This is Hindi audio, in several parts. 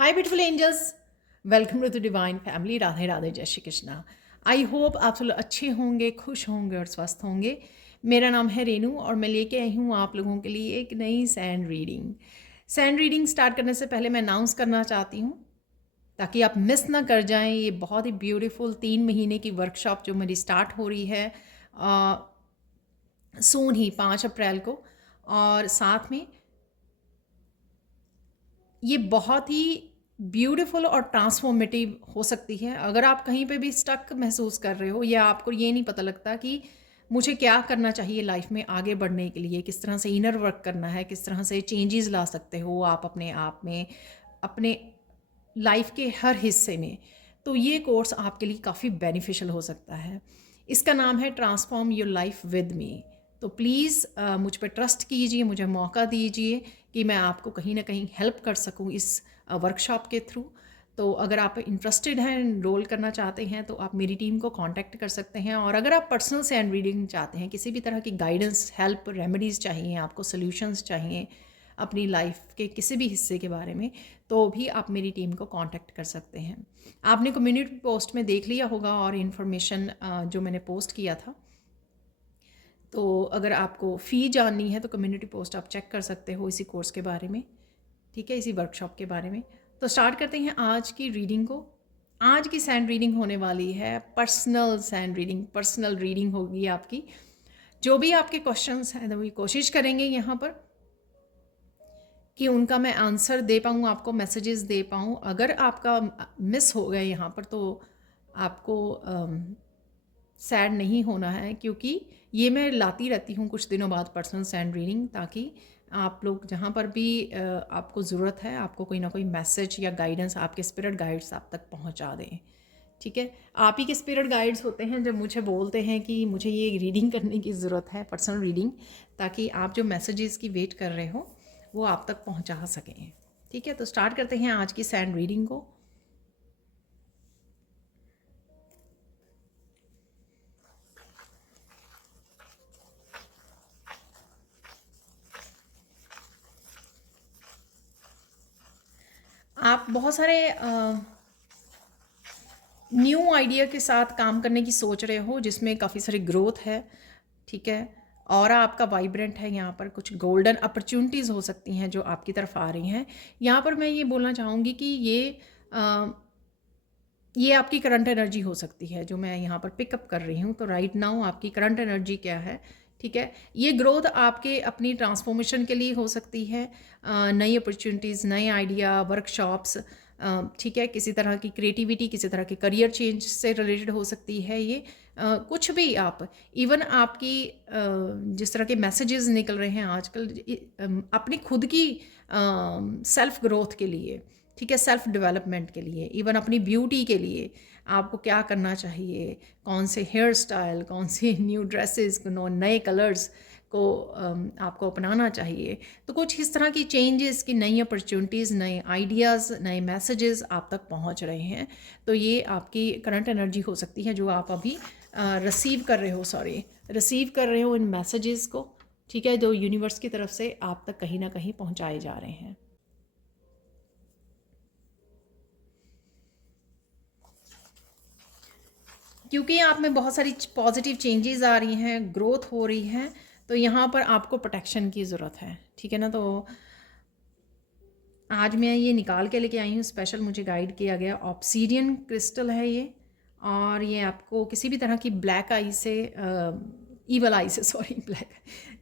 Hi beautiful angels, welcome to the divine family. Radhe Radhe, Jai Shri Krishna. I hope आप सब लोग अच्छे होंगे, खुश होंगे और स्वस्थ होंगे। मेरा नाम है रेनू और मैं लेके आई हूँ आप लोगों के लिए एक नई sand reading. Sand reading start करने से पहले मैं अनाउंस करना चाहती हूँ ताकि आप मिस ना कर जाएं, ये बहुत ही ब्यूटीफुल 3 महीने की वर्कशॉप जो मेरी स्टार्ट हो रही है सून ही 5 अप्रैल को। और साथ में ये बहुत ही ब्यूटीफुल और ट्रांसफॉर्मेटिव हो सकती है। अगर आप कहीं पे भी स्टक महसूस कर रहे हो या आपको ये नहीं पता लगता कि मुझे क्या करना चाहिए लाइफ में आगे बढ़ने के लिए, किस तरह से इनर वर्क करना है, किस तरह से चेंजेस ला सकते हो आप अपने आप में, अपने लाइफ के हर हिस्से में, तो ये कोर्स आपके लिए काफ़ी बेनिफिशियल हो सकता है। इसका नाम है transform your life with me. तो प्लीज़ मुझ पर ट्रस्ट कीजिए, मुझे मौका दीजिए कि मैं आपको कहीं ना कहीं हेल्प कर सकूं इस वर्कशॉप के थ्रू। तो अगर आप इंटरेस्टेड हैं, एनरोल करना चाहते हैं, तो आप मेरी टीम को कांटेक्ट कर सकते हैं। और अगर आप पर्सनल सैंड रीडिंग चाहते हैं, किसी भी तरह की गाइडेंस, हेल्प, रेमेडीज़ चाहिए, आपको सोल्यूशंस चाहिए अपनी लाइफ के किसी भी हिस्से के बारे में, तो भी आप मेरी टीम को कांटेक्ट कर सकते हैं। आपने कम्युनिटी पोस्ट में देख लिया होगा और इन्फॉर्मेशन जो मैंने पोस्ट किया था। तो अगर आपको फ़ी जाननी है तो कम्युनिटी पोस्ट आप चेक कर सकते हो इसी कोर्स के बारे में, ठीक है, इसी वर्कशॉप के बारे में। तो स्टार्ट करते हैं आज की रीडिंग को। आज की सैंड रीडिंग होने वाली है personal sand reading. Personal reading होगी आपकी। जो भी आपके क्वेश्चंस हैं वही कोशिश करेंगे यहाँ पर कि उनका मैं आंसर दे पाऊँ, आपको मैसेजेस दे पाऊँ। अगर आपका मिस हो गया यहाँ पर तो आपको सैड नहीं होना है, क्योंकि ये मैं लाती रहती हूँ कुछ दिनों बाद पर्सनल सैंड रीडिंग, ताकि आप लोग जहाँ पर भी आपको ज़रूरत है, आपको कोई ना कोई मैसेज या गाइडेंस आपके स्पिरिट गाइड्स आप तक पहुँचा दें। ठीक है, आप ही के स्पिरिट गाइड्स होते हैं जब मुझे बोलते हैं कि मुझे ये रीडिंग करने की ज़रूरत है, पर्सनल रीडिंग, ताकि आप जो मैसेजेस की वेट कर रहे हो वो आप तक पहुँचा सकें। ठीक है, तो स्टार्ट करते हैं आज की सैंड रीडिंग को। आप बहुत सारे न्यू आइडिया के साथ काम करने की सोच रहे हो, जिसमें काफ़ी सारी ग्रोथ है। ठीक है, और आपका वाइब्रेंट है। यहाँ पर कुछ गोल्डन अपॉर्चुनिटीज़ हो सकती हैं जो आपकी तरफ आ रही हैं। यहाँ पर मैं ये बोलना चाहूँगी कि ये आपकी करंट एनर्जी हो सकती है जो मैं यहाँ पर पिकअप कर रही हूँ। तो राइट नाउ आपकी करंट एनर्जी क्या है? ठीक है, ये ग्रोथ आपके अपनी ट्रांसफॉर्मेशन के लिए हो सकती है। नई अपॉर्चुनिटीज़, नए आइडिया, वर्कशॉप्स, ठीक है, किसी तरह की क्रिएटिविटी, किसी तरह के करियर चेंज से रिलेटेड हो सकती है ये। कुछ भी आप, इवन आपकी जिस तरह के मैसेजेस निकल रहे हैं आजकल अपनी खुद की सेल्फ ग्रोथ के लिए, ठीक है, सेल्फ डेवलपमेंट के लिए, इवन अपनी ब्यूटी के लिए आपको क्या करना चाहिए, कौन से हेयर स्टाइल, कौन से न्यू ड्रेसेस, नए कलर्स को आपको अपनाना चाहिए। तो कुछ इस तरह की चेंजेस की नई अपॉर्चुनिटीज़, नए आइडियाज़, नए मैसेजेस आप तक पहुंच रहे हैं। तो ये आपकी करंट एनर्जी हो सकती है जो आप अभी रिसीव कर रहे हो, रिसीव कर रहे हो इन मैसेजेस को। ठीक है, जो यूनिवर्स की तरफ से आप तक कहीं ना कहीं पहुंचाए जा रहे हैं। क्योंकि आप में बहुत सारी पॉजिटिव चेंजेस आ रही हैं, ग्रोथ हो रही है, तो यहाँ पर आपको प्रोटेक्शन की ज़रूरत है। ठीक है ना, तो आज मैं ये निकाल के लेके आई हूँ, स्पेशल मुझे गाइड किया गया। ऑब्सीडियन क्रिस्टल है ये, और ये आपको किसी भी तरह की ब्लैक आई से, ईवल आई से, सॉरी, ब्लैक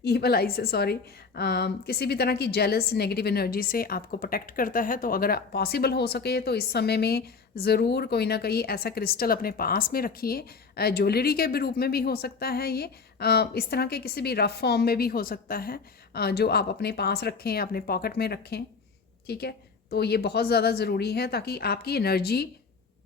ईवल आई से, सॉरी, किसी भी तरह की जेलस नेगेटिव एनर्जी से आपको प्रोटेक्ट करता है। तो अगर पॉसिबल हो सके तो इस समय में ज़रूर कोई ना कोई ऐसा क्रिस्टल अपने पास में रखिए। ज्वेलरी के भी रूप में भी हो सकता है ये, इस तरह के किसी भी रफ फॉर्म में भी हो सकता है, जो आप अपने पास रखें, अपने पॉकेट में रखें। ठीक है, तो ये बहुत ज़्यादा ज़रूरी है ताकि आपकी एनर्जी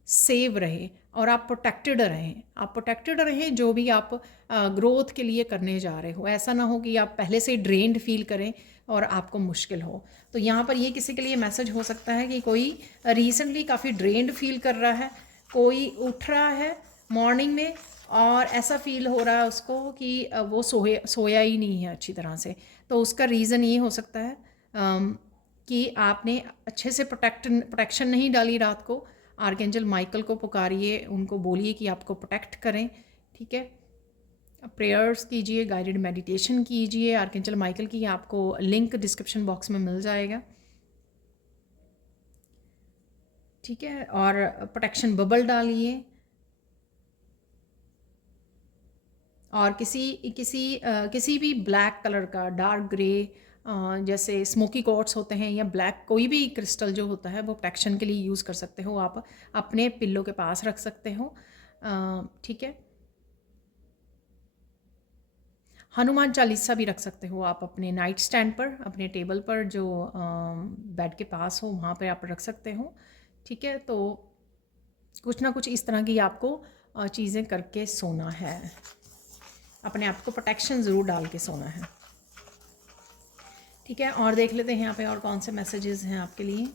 सेव रहे और आप प्रोटेक्टेड रहें। आप प्रोटेक्टेड रहें जो भी आप ग्रोथ के लिए करने जा रहे हो। ऐसा ना हो कि आप पहले से ड्रेन्ड फील करें और आपको मुश्किल हो। तो यहाँ पर ये किसी के लिए मैसेज हो सकता है कि कोई रिसेंटली काफ़ी ड्रेन्ड फील कर रहा है, कोई उठ रहा है मॉर्निंग में और ऐसा फील हो रहा है उसको कि वो सोया ही नहीं है अच्छी तरह से। तो उसका रीज़न ये हो सकता है कि आपने अच्छे से प्रोटेक्शन नहीं डाली रात को, आर्कएंजल माइकल को पुकारिए, उनको बोलिए कि आपको प्रोटेक्ट करें, ठीक है। प्रेयर्स कीजिए, गाइडेड मेडिटेशन कीजिए आर्कएंजल माइकल की, आपको लिंक डिस्क्रिप्शन बॉक्स में मिल जाएगा, ठीक है। और प्रोटेक्शन बबल डालिए, और किसी भी ब्लैक कलर का, डार्क ग्रे, जैसे स्मोकी क्वार्ट्स होते हैं, या ब्लैक कोई भी क्रिस्टल जो होता है वो प्रोटेक्शन के लिए यूज़ कर सकते हो आप, अपने पिल्लो के पास रख सकते हो, ठीक है। हनुमान चालीसा भी रख सकते हो आप अपने नाइट स्टैंड पर, अपने टेबल पर जो बेड के पास हो वहाँ पर आप रख सकते हो, ठीक है। तो कुछ ना कुछ इस तरह की आपको चीज़ें करके सोना है, अपने आप को प्रोटेक्शन ज़रूर डाल के सोना है, ठीक है। और देख लेते हैं यहाँ पे और कौन से मैसेजेस हैं आपके लिए।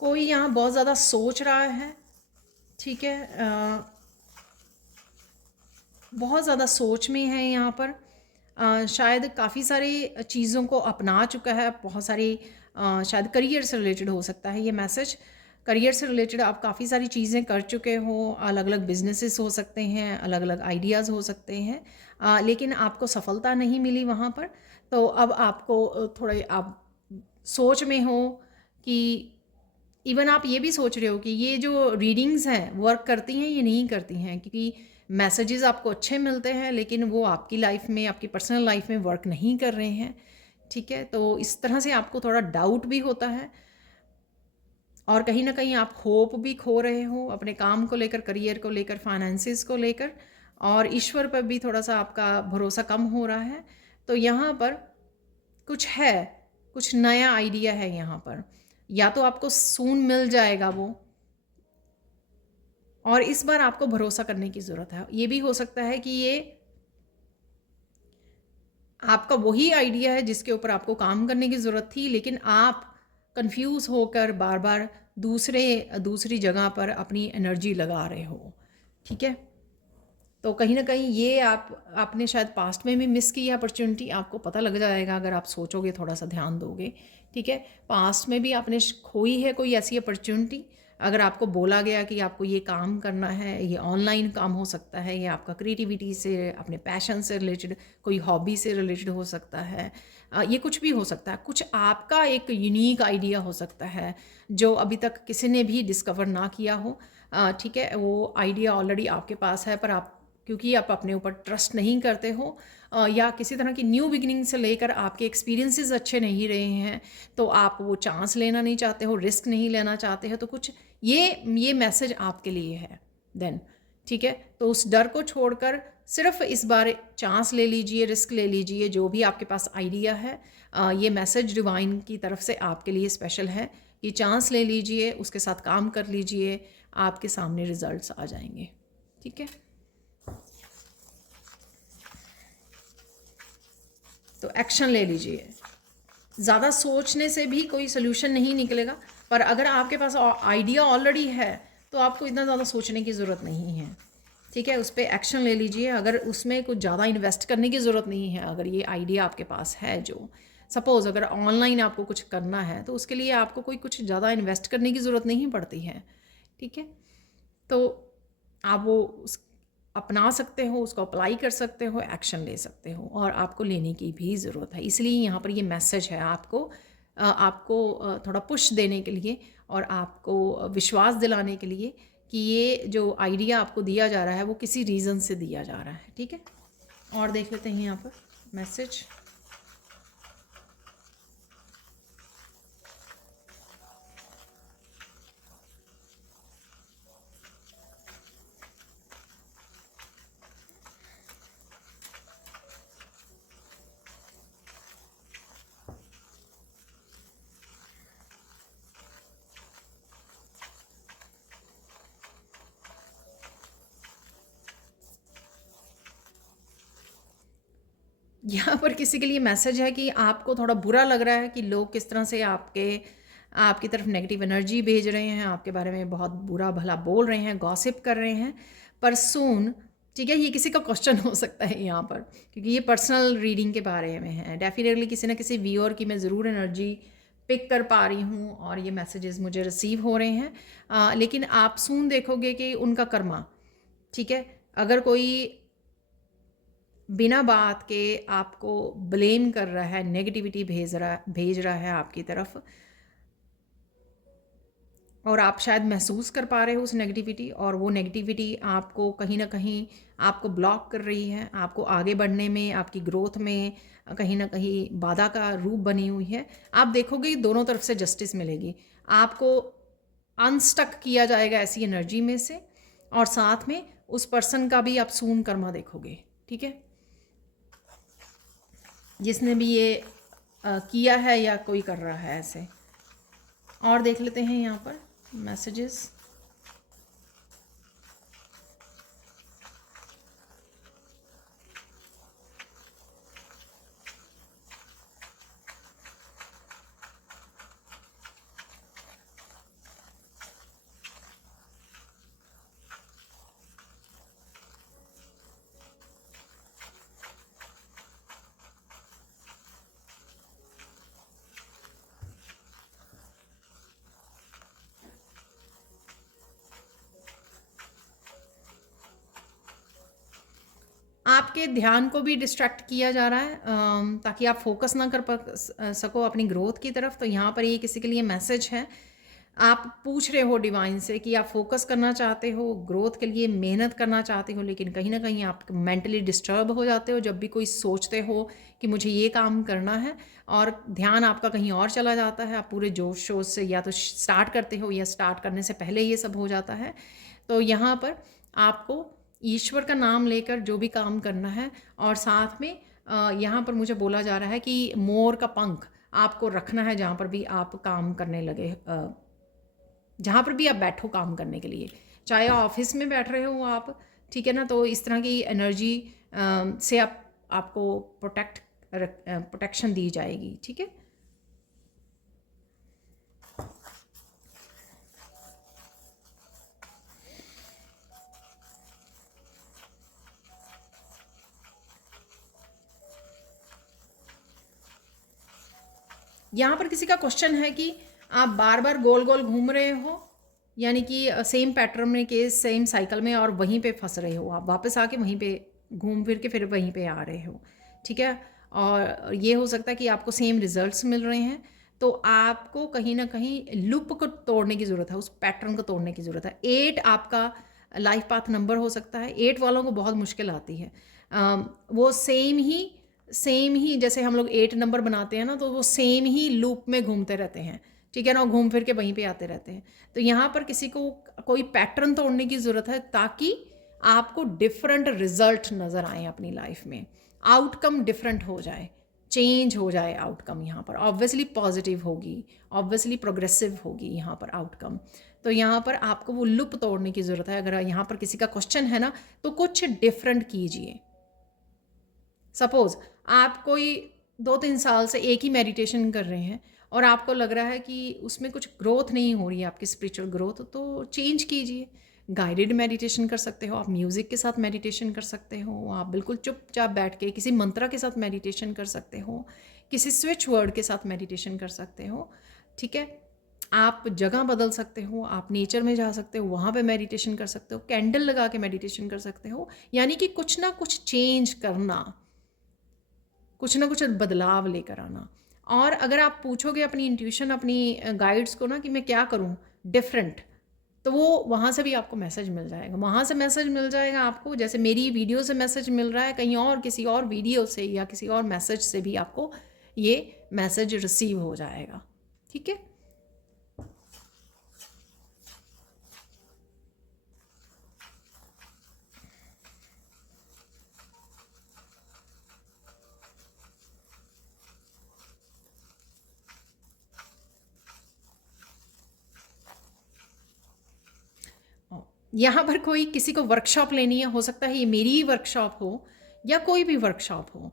कोई यहाँ बहुत ज़्यादा सोच रहा है, ठीक है, बहुत ज़्यादा सोच में है यहाँ पर, शायद काफ़ी सारी चीज़ों को अपना चुका है, बहुत सारी शायद करियर से रिलेटेड हो सकता है ये मैसेज। करियर से रिलेटेड आप काफ़ी सारी चीज़ें कर चुके हो, अलग अलग बिजनेसेस हो सकते हैं, अलग अलग आइडियाज़ हो सकते हैं, लेकिन आपको सफलता नहीं मिली वहाँ पर। तो अब आपको थोड़े आप सोच में हो कि इवन आप ये भी सोच रहे हो कि ये जो रीडिंग्स हैं वर्क करती हैं या नहीं करती हैं, क्योंकि मैसेजेस आपको अच्छे मिलते हैं लेकिन वो आपकी लाइफ में, आपकी पर्सनल लाइफ में वर्क नहीं कर रहे हैं, ठीक है। तो इस तरह से आपको थोड़ा डाउट भी होता है, और कहीं ना कहीं आप होप भी खो रहे हो अपने काम को लेकर, करियर को लेकर, फाइनेंसिस को लेकर, और ईश्वर पर भी थोड़ा सा आपका भरोसा कम हो रहा है। तो यहाँ पर कुछ है, कुछ नया आइडिया है यहाँ पर, या तो आपको सून मिल जाएगा वो, और इस बार आपको भरोसा करने की ज़रूरत है। ये भी हो सकता है कि ये आपका वही आइडिया है जिसके ऊपर आपको काम करने की ज़रूरत थी, लेकिन आप कंफ्यूज होकर बार बार दूसरी जगह पर अपनी एनर्जी लगा रहे हो, ठीक है। तो कहीं ना कहीं ये आपने शायद पास्ट में भी मिस की अपॉर्चुनिटी, आपको पता लग जाएगा अगर आप सोचोगे, थोड़ा सा ध्यान दोगे, ठीक है। पास्ट में भी आपने खोई है कोई ऐसी अपॉर्चुनिटी, अगर आपको बोला गया कि आपको ये काम करना है, ये ऑनलाइन काम हो सकता है, ये आपका क्रिएटिविटी से, अपने पैशन से रिलेटेड, कोई हॉबी से रिलेटेड हो सकता है, ये कुछ भी हो सकता है, कुछ आपका एक यूनिक आइडिया हो सकता है जो अभी तक किसी ने भी डिस्कवर ना किया हो, ठीक है। वो आइडिया ऑलरेडी आपके पास है, पर आप क्योंकि आप अपने ऊपर ट्रस्ट नहीं करते हो, या किसी तरह की न्यू बिगिनिंग से लेकर आपके एक्सपीरियंसेस अच्छे नहीं रहे हैं, तो आप वो चांस लेना नहीं चाहते हो, रिस्क नहीं लेना चाहते हो, तो कुछ ये मैसेज आपके लिए है देन, ठीक है। तो उस डर को छोड़कर सिर्फ इस बार चांस ले लीजिए, रिस्क ले लीजिए, जो भी आपके पास आइडिया है, ये मैसेज डिवाइन की तरफ से आपके लिए स्पेशल है कि चांस ले लीजिए, उसके साथ काम कर लीजिए, आपके सामने रिजल्ट्स आ जाएंगे, ठीक है। तो एक्शन ले लीजिए, ज़्यादा सोचने से भी कोई सोल्यूशन नहीं निकलेगा, पर अगर आपके पास आइडिया ऑलरेडी है तो आपको इतना ज़्यादा सोचने की ज़रूरत नहीं है, ठीक है। उस पर एक्शन ले लीजिए, अगर उसमें कुछ ज़्यादा इन्वेस्ट करने की ज़रूरत नहीं है, अगर ये आइडिया आपके पास है, जो सपोज़ अगर ऑनलाइन आपको कुछ करना है तो उसके लिए आपको कोई कुछ ज़्यादा इन्वेस्ट करने की ज़रूरत नहीं पड़ती है, ठीक है। तो आप वो अपना सकते हो, उसको अप्लाई कर सकते हो, एक्शन ले सकते हो, और आपको लेने की भी ज़रूरत है। इसलिए यहाँ पर ये मैसेज है आपको थोड़ा पुश देने के लिए, और आपको विश्वास दिलाने के लिए कि ये जो आइडिया आपको दिया जा रहा है वो किसी रीज़न से दिया जा रहा है, ठीक है। और देख लेते हैं यहाँ पर मैसेज। यहाँ पर किसी के लिए मैसेज है कि आपको थोड़ा बुरा लग रहा है कि लोग किस तरह से आपकी तरफ नेगेटिव एनर्जी भेज रहे हैं, आपके बारे में बहुत बुरा भला बोल रहे हैं, गॉसिप कर रहे हैं, पर सून ठीक है, ये किसी का क्वेश्चन हो सकता है यहाँ पर, क्योंकि ये पर्सनल रीडिंग के बारे में है। डेफिनेटली किसी ना किसी व्यूअर की मैं ज़रूर एनर्जी पिक कर पा रही हूँ और ये मैसेजेस मुझे रिसीव हो रहे हैं। लेकिन आप सून देखोगे कि उनका कर्मा, ठीक है, अगर कोई बिना बात के आपको ब्लेम कर रहा है, नेगेटिविटी भेज रहा है आपकी तरफ, और आप शायद महसूस कर पा रहे हो उस नेगेटिविटी, और वो नेगेटिविटी आपको कहीं ना कहीं आपको ब्लॉक कर रही है, आपको आगे बढ़ने में, आपकी ग्रोथ में कहीं ना कहीं बाधा का रूप बनी हुई है। आप देखोगे दोनों तरफ से जस्टिस मिलेगी, आपको अनस्टक किया जाएगा ऐसी एनर्जी में से, और साथ में उस पर्सन का भी आप सून कर्मा देखोगे। ठीक है, जिसने भी ये किया है या कोई कर रहा है ऐसे। और देख लेते हैं यहाँ पर मैसेजेस। आपके ध्यान को भी डिस्ट्रैक्ट किया जा रहा है ताकि आप फोकस ना कर सको अपनी ग्रोथ की तरफ। तो यहाँ पर ये किसी के लिए मैसेज है, आप पूछ रहे हो डिवाइन से कि आप फोकस करना चाहते हो, ग्रोथ के लिए मेहनत करना चाहते हो, लेकिन कहीं ना कहीं आप मेंटली डिस्टर्ब हो जाते हो जब भी कोई सोचते हो कि मुझे ये काम करना है, और ध्यान आपका कहीं और चला जाता है। आप पूरे जोश शोश से या तो स्टार्ट करते हो या स्टार्ट करने से पहले ये सब हो जाता है। तो यहाँ पर आपको ईश्वर का नाम लेकर जो भी काम करना है, और साथ में यहाँ पर मुझे बोला जा रहा है कि मोर का पंख आपको रखना है जहाँ पर भी आप काम करने लगे, जहाँ पर भी आप बैठो काम करने के लिए, चाहे ऑफिस में बैठ रहे हो आप, ठीक है ना। तो इस तरह की एनर्जी से आपको प्रोटेक्शन दी जाएगी। ठीक है, यहाँ पर किसी का क्वेश्चन है कि आप बार बार गोल गोल घूम रहे हो, यानी कि सेम पैटर्न में के सेम साइकिल में, और वहीं पे फंस रहे हो, आप वापस आके वहीं पे घूम फिर के फिर वहीं पे आ रहे हो। ठीक है, और ये हो सकता है कि आपको सेम रिजल्ट्स मिल रहे हैं। तो आपको कहीं ना कहीं लूप को तोड़ने की ज़रूरत है, उस पैटर्न को तोड़ने की ज़रूरत है। 8 आपका लाइफ पाथ नंबर हो सकता है। 8 वालों को बहुत मुश्किल आती है। वो सेम ही जैसे हम लोग 8 नंबर बनाते हैं ना, तो वो सेम ही लूप में घूमते रहते हैं। ठीक है ना, घूम फिर के वहीं पे आते रहते हैं। तो यहाँ पर किसी को कोई पैटर्न तोड़ने की ज़रूरत है ताकि आपको डिफरेंट रिजल्ट नज़र आए अपनी लाइफ में, आउटकम डिफरेंट हो जाए, चेंज हो जाए आउटकम। यहाँ पर ऑब्वियसली पॉजिटिव होगी, ऑब्वियसली प्रोग्रेसिव होगी यहाँ पर आउटकम। तो यहाँ पर आपको वो लूप तोड़ने की ज़रूरत है। अगर यहाँ पर किसी का क्वेश्चन है ना, तो कुछ डिफरेंट कीजिए। सपोज़ आप कोई 2-3 साल से एक ही मेडिटेशन कर रहे हैं और आपको लग रहा है कि उसमें कुछ ग्रोथ नहीं हो रही है, आपकी स्पिरिचुअल ग्रोथ, तो चेंज कीजिए। गाइडेड मेडिटेशन कर सकते हो आप, म्यूज़िक के साथ मेडिटेशन कर सकते हो आप, बिल्कुल चुपचाप बैठ के किसी मंत्रा के साथ मेडिटेशन कर सकते हो, किसी स्विच वर्ड के साथ मेडिटेशन कर सकते हो। ठीक है, आप जगह बदल सकते हो, आप नेचर में जा सकते हो, वहाँ पे मेडिटेशन कर सकते हो, कैंडल लगा के मेडिटेशन कर सकते हो। यानी कि कुछ ना कुछ चेंज करना, कुछ ना कुछ बदलाव लेकर आना। और अगर आप पूछोगे अपनी इंट्यूशन, अपनी गाइड्स को ना कि मैं क्या करूं डिफरेंट, तो वो वहाँ से भी आपको मैसेज मिल जाएगा। वहाँ से मैसेज मिल जाएगा आपको, जैसे मेरी वीडियो से मैसेज मिल रहा है, कहीं और किसी और वीडियो से या किसी और मैसेज से भी आपको ये मैसेज रिसीव हो जाएगा। ठीक है, यहाँ पर कोई किसी को वर्कशॉप लेनी है, हो सकता है ये मेरी ही वर्कशॉप हो या कोई भी वर्कशॉप हो,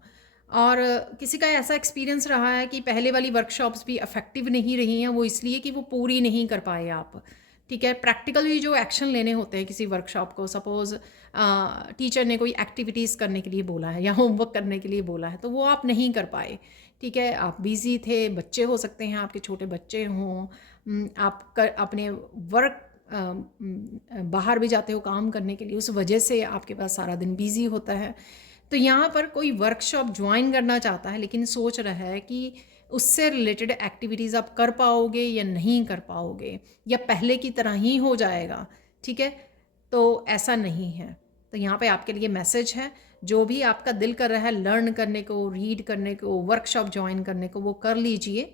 और किसी का ऐसा एक्सपीरियंस रहा है कि पहले वाली वर्कशॉप्स भी इफ़ेक्टिव नहीं रही हैं, वो इसलिए कि वो पूरी नहीं कर पाए आप। ठीक है। प्रैक्टिकली जो एक्शन लेने होते हैं किसी वर्कशॉप को, सपोज़ टीचर ने कोई एक्टिविटीज़ करने के लिए बोला है या होमवर्क करने के लिए बोला है, तो वो आप नहीं कर पाए, ठीक है। आप बिज़ी थे, बच्चे हो सकते हैं, आपके छोटे बच्चे हों, आप अपने वर्क बाहर भी जाते हो काम करने के लिए, उस वजह से आपके पास सारा दिन बिज़ी होता है। तो यहाँ पर कोई वर्कशॉप ज्वाइन करना चाहता है लेकिन सोच रहा है कि उससे रिलेटेड एक्टिविटीज़ आप कर पाओगे या नहीं कर पाओगे, या पहले की तरह ही हो जाएगा, ठीक है। तो ऐसा नहीं है। तो यहाँ पे आपके लिए मैसेज है, जो भी आपका दिल कर रहा है लर्न करने को, रीड करने को, वर्कशॉप ज्वाइन करने को, वो कर लीजिए,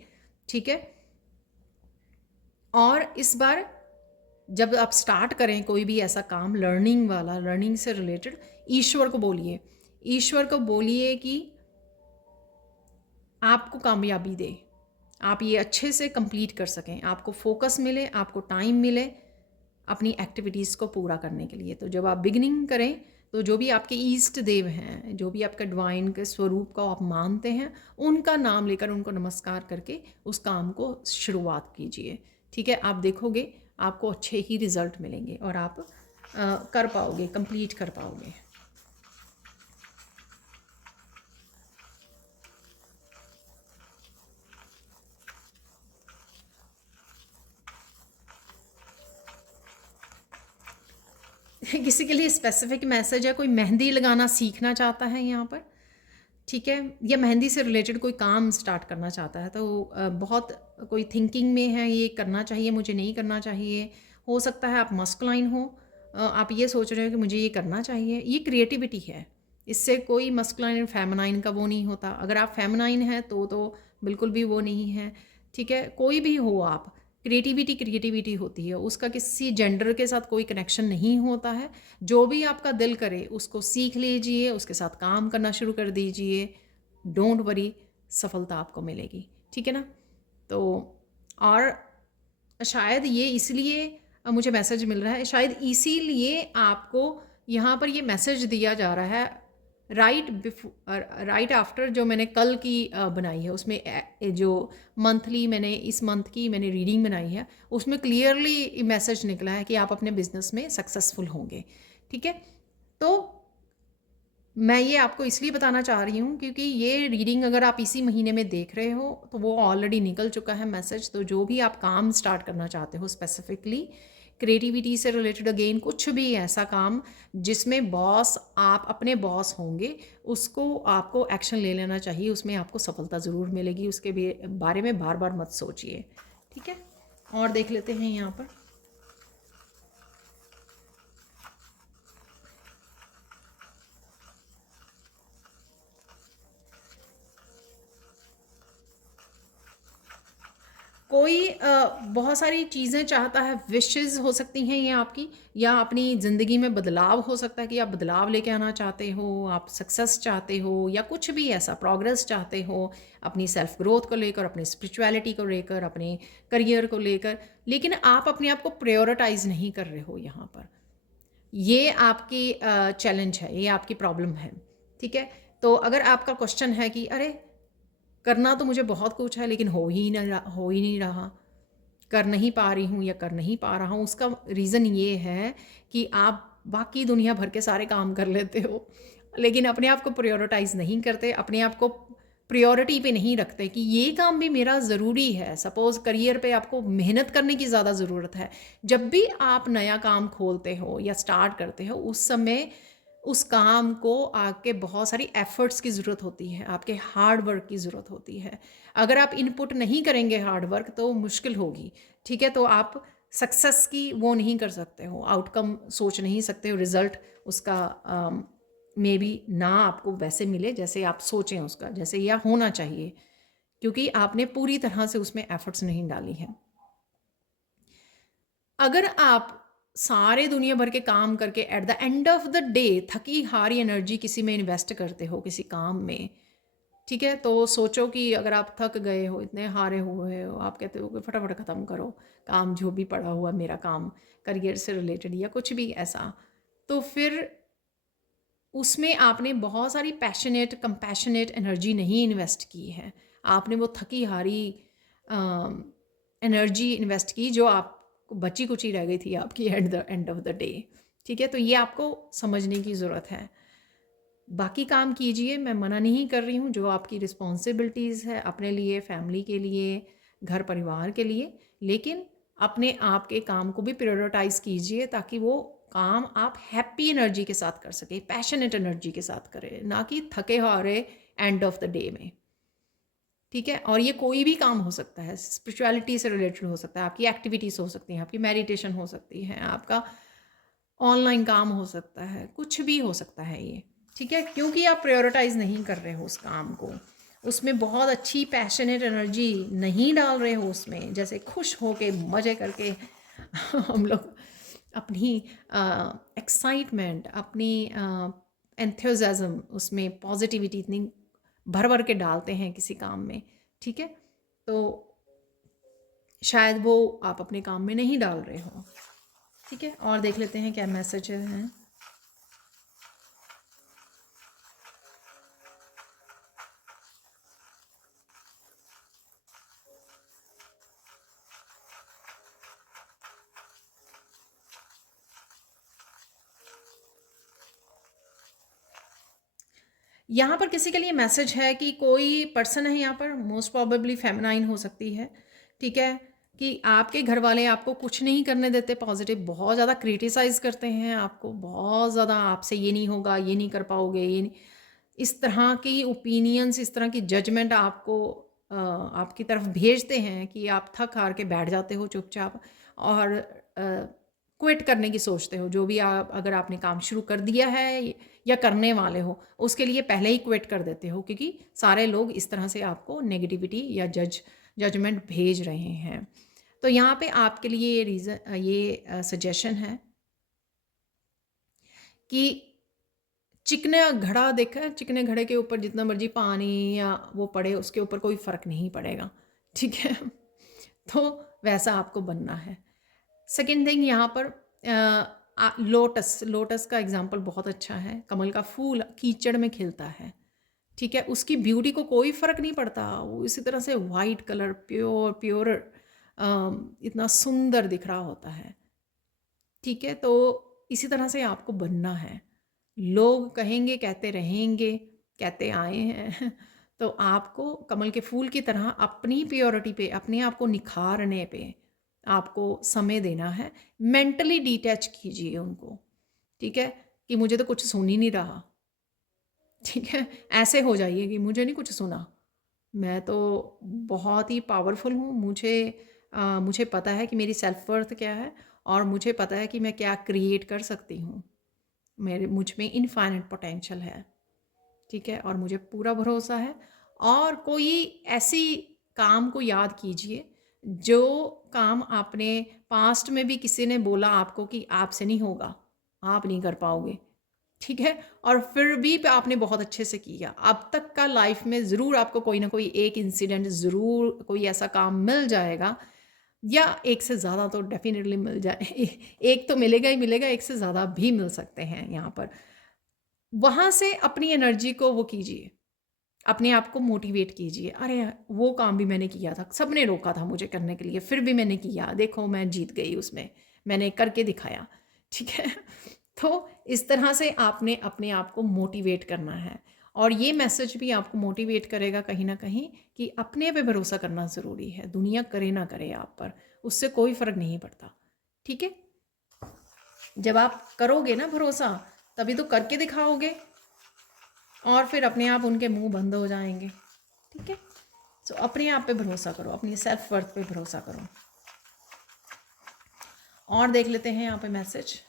ठीक है। और इस बार जब आप स्टार्ट करें कोई भी ऐसा काम लर्निंग वाला, लर्निंग से रिलेटेड, ईश्वर को बोलिए, ईश्वर को बोलिए कि आपको कामयाबी दे, आप ये अच्छे से कंप्लीट कर सकें, आपको फोकस मिले, आपको टाइम मिले अपनी एक्टिविटीज़ को पूरा करने के लिए। तो जब आप बिगिनिंग करें तो जो भी आपके ईष्ट देव हैं, जो भी आपका डिवाइन के स्वरूप को आप मानते हैं, उनका नाम लेकर उनको नमस्कार करके उस काम को शुरुआत कीजिए, ठीक है। आप देखोगे आपको अच्छे ही रिज़ल्ट मिलेंगे और आप कर पाओगे, कंप्लीट कर पाओगे। किसी के लिए स्पेसिफिक मैसेज है, कोई मेहंदी लगाना सीखना चाहता है यहाँ पर, ठीक है, या मेहंदी से रिलेटेड कोई काम स्टार्ट करना चाहता है, तो बहुत कोई थिंकिंग में है ये करना चाहिए, मुझे नहीं करना चाहिए। हो सकता है आप मस्कुलाइन हो, आप ये सोच रहे हो कि मुझे ये करना चाहिए, ये क्रिएटिविटी है, इससे कोई मस्कुलाइन फेमिनाइन का वो नहीं होता। अगर आप फेमिनाइन हैं तो बिल्कुल भी वो नहीं है, ठीक है। कोई भी हो आप, क्रिएटिविटी क्रिएटिविटी होती है, उसका किसी जेंडर के साथ कोई कनेक्शन नहीं होता है। जो भी आपका दिल करे उसको सीख लीजिए, उसके साथ काम करना शुरू कर दीजिए, डोंट वरी, सफलता आपको मिलेगी, ठीक है ना। तो और शायद ये इसलिए मुझे मैसेज मिल रहा है, शायद इसीलिए आपको यहाँ पर ये मैसेज दिया जा रहा है राइट आफ्टर जो मैंने कल की बनाई है, उसमें जो मंथली मैंने इस मंथ की मैंने रीडिंग बनाई है, उसमें क्लियरली मैसेज निकला है कि आप अपने बिजनेस में सक्सेसफुल होंगे, ठीक है। तो मैं ये आपको इसलिए बताना चाह रही हूँ क्योंकि ये रीडिंग अगर आप इसी महीने में देख रहे हो तो वो ऑलरेडी निकल चुका है मैसेज। तो जो भी आप काम स्टार्ट करना चाहते हो स्पेसिफिकली क्रिएटिविटी से रिलेटेड, अगेन कुछ भी ऐसा काम जिसमें बॉस आप अपने बॉस होंगे, उसको आपको एक्शन ले लेना चाहिए, उसमें आपको सफलता ज़रूर मिलेगी, उसके बारे में बार बार मत सोचिए, ठीक है। और देख लेते हैं यहाँ पर कोई बहुत सारी चीज़ें चाहता है, विशेज़ हो सकती हैं ये आपकी, या अपनी ज़िंदगी में बदलाव हो सकता है कि आप बदलाव लेके आना चाहते हो, आप सक्सेस चाहते हो, या कुछ भी ऐसा प्रोग्रेस चाहते हो अपनी सेल्फ ग्रोथ को लेकर, अपनी स्पिरिचुअलिटी को लेकर, अपने करियर को लेकर, लेकिन आप अपने आप को प्रायोरिटाइज़ नहीं कर रहे हो यहाँ पर। ये आपकी चैलेंज है, ये आपकी प्रॉब्लम है, ठीक है। तो अगर आपका क्वेश्चन है कि अरे करना तो मुझे बहुत कुछ है लेकिन हो ही नहीं रहा, कर नहीं पा रही हूँ या कर नहीं पा रहा हूँ, उसका रीज़न ये है कि आप बाकी दुनिया भर के सारे काम कर लेते हो लेकिन अपने आप को प्रायोरिटाइज़ नहीं करते, अपने आप को प्रायोरिटी पे नहीं रखते कि ये काम भी मेरा ज़रूरी है। सपोज़ करियर पे आपको मेहनत करने की ज़्यादा ज़रूरत है। जब भी आप नया काम खोलते हो या स्टार्ट करते हो उस समय उस काम को आपके बहुत सारी एफर्ट्स की ज़रूरत होती है, आपके हार्ड वर्क की ज़रूरत होती है। अगर आप इनपुट नहीं करेंगे हार्ड वर्क तो मुश्किल होगी, ठीक है। तो आप सक्सेस की वो नहीं कर सकते हो, आउटकम सोच नहीं सकते हो, रिज़ल्ट उसका मे बी ना आपको वैसे मिले जैसे आप सोचें उसका, जैसे या होना चाहिए, क्योंकि आपने पूरी तरह से उसमें एफर्ट्स नहीं डाली हैं। अगर आप सारे दुनिया भर के काम करके at the end of the day थकी हारी एनर्जी किसी में इन्वेस्ट करते हो, किसी काम में, ठीक है, तो सोचो कि अगर आप थक गए हो, इतने हारे हुए हो, आप कहते हो कि फटाफट ख़त्म करो काम, जो भी पड़ा हुआ मेरा काम करियर से रिलेटेड या कुछ भी ऐसा, तो फिर उसमें आपने बहुत सारी पैशनेट कंपैशनेट एनर्जी नहीं इन्वेस्ट की है। आपने वो थकी हारी एनर्जी इन्वेस्ट की जो आप बची कुची रह गई थी आपकी at the end of the day. ठीक है, तो ये आपको समझने की ज़रूरत है। बाकी काम कीजिए, मैं मना नहीं कर रही हूँ, जो आपकी रिस्पॉन्सिबिलिटीज़ है अपने लिए, फैमिली के लिए, घर परिवार के लिए, लेकिन अपने आप के काम को भी प्रायोरिटाइज़ कीजिए ताकि वो काम आप हैप्पी एनर्जी के साथ कर सकें, पैशनेट एनर्जी के साथ करें, ना कि थके हारे एंड ऑफ द डे में। ठीक है, और ये कोई भी काम हो सकता है, स्पिरिचुअलिटी से रिलेटेड हो सकता है, आपकी एक्टिविटीज़ हो सकती हैं, आपकी मेडिटेशन हो सकती है, आपका ऑनलाइन काम हो सकता है, कुछ भी हो सकता है ये। ठीक है, क्योंकि आप प्रायोरिटाइज़ नहीं कर रहे हो उस काम को, उसमें बहुत अच्छी पैशनेट एनर्जी नहीं डाल रहे हो उसमें, जैसे खुश हो के मज़े करके हम लोग अपनी एक्साइटमेंट, अपनी एंथुसियाज्म, उसमें पॉजिटिविटी इतनी भर भर के डालते हैं किसी काम में। ठीक है, तो शायद वो आप अपने काम में नहीं डाल रहे हो। ठीक है, और देख लेते हैं क्या मैसेज हैं। यहाँ पर किसी के लिए मैसेज है कि कोई पर्सन है यहाँ पर, मोस्ट प्रोबेबली फेमिनाइन हो सकती है। ठीक है, कि आपके घर वाले आपको कुछ नहीं करने देते पॉजिटिव, बहुत ज़्यादा क्रिटिसाइज़ करते हैं आपको, बहुत ज़्यादा आपसे ये नहीं होगा, ये नहीं कर पाओगे, ये नहीं, इस तरह की ओपिनियंस, इस तरह की जजमेंट आपको आपकी तरफ भेजते हैं कि आप थक हार के बैठ जाते हो चुपचाप और क्विट करने की सोचते हो। जो भी आप, अगर आपने काम शुरू कर दिया है या करने वाले हो, उसके लिए पहले ही क्विट कर देते हो, क्योंकि सारे लोग इस तरह से आपको नेगेटिविटी या जजमेंट भेज रहे हैं। तो यहाँ पे आपके लिए ये रीज़न, ये सजेशन है कि चिकना घड़ा देखा है, चिकने घड़े के ऊपर जितना मर्जी पानी या वो पड़े, उसके ऊपर कोई फ़र्क नहीं पड़ेगा। ठीक है, तो वैसा आपको बनना है। सेकेंड थिंग, यहाँ पर लोटस, लोटस का एग्जाम्पल बहुत अच्छा है। कमल का फूल कीचड़ में खिलता है। ठीक है, उसकी ब्यूटी को कोई फ़र्क नहीं पड़ता, वो इसी तरह से वाइट कलर, प्योर प्योर, इतना सुंदर दिख रहा होता है। ठीक है, तो इसी तरह से आपको बनना है। लोग कहेंगे, कहते रहेंगे, कहते आए हैं तो आपको कमल के फूल की तरह अपनी प्योरिटी पे, अपने आप को निखारने पे आपको समय देना है। मेंटली डिटैच कीजिए उनको। ठीक है, कि मुझे तो कुछ सुन ही नहीं रहा। ठीक है, ऐसे हो जाइए कि मुझे नहीं कुछ सुना, मैं तो बहुत ही पावरफुल हूँ, मुझे पता है कि मेरी सेल्फ वर्थ क्या है, और मुझे पता है कि मैं क्या क्रिएट कर सकती हूँ, मुझ में इनफाइनाइट पोटेंशियल है। ठीक है, और मुझे पूरा भरोसा है। और कोई ऐसी काम को याद कीजिए जो काम आपने पास्ट में भी किसी ने बोला आपको कि आपसे नहीं होगा, आप नहीं कर पाओगे। ठीक है, और फिर भी आपने बहुत अच्छे से किया। अब तक का लाइफ में ज़रूर आपको कोई ना कोई एक इंसिडेंट, ज़रूर कोई ऐसा काम मिल जाएगा, या एक से ज़्यादा तो डेफिनेटली मिल जाए एक तो मिलेगा ही मिलेगा, एक से ज़्यादा भी मिल सकते हैं यहाँ पर। वहाँ से अपनी एनर्जी को वो कीजिए, अपने आप को मोटिवेट कीजिए। अरे वो काम भी मैंने किया था, सबने रोका था मुझे करने के लिए, फिर भी मैंने किया, देखो मैं जीत गई उसमें, मैंने करके दिखाया। ठीक है, तो इस तरह से आपने अपने आप को मोटिवेट करना है। और ये मैसेज भी आपको मोटिवेट करेगा कहीं ना कहीं कि अपने पे भरोसा करना ज़रूरी है, दुनिया करे ना करे आप पर, उससे कोई फ़र्क नहीं पड़ता। ठीक है, जब आप करोगे ना भरोसा, तभी तो करके दिखाओगे, और फिर अपने आप उनके मुंह बंद हो जाएंगे। ठीक है, तो अपने आप पे भरोसा करो, अपनी सेल्फ वर्थ पे भरोसा करो। और देख लेते हैं यहाँ पे मैसेज।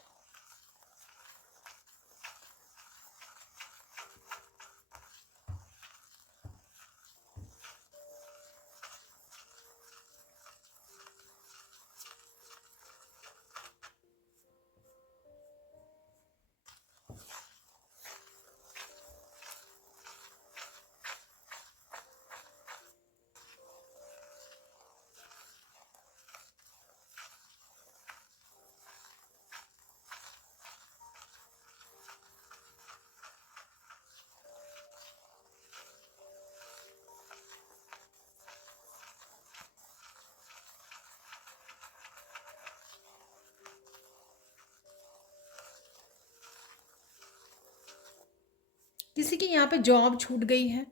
किसी की यहाँ पे जॉब छूट गई है,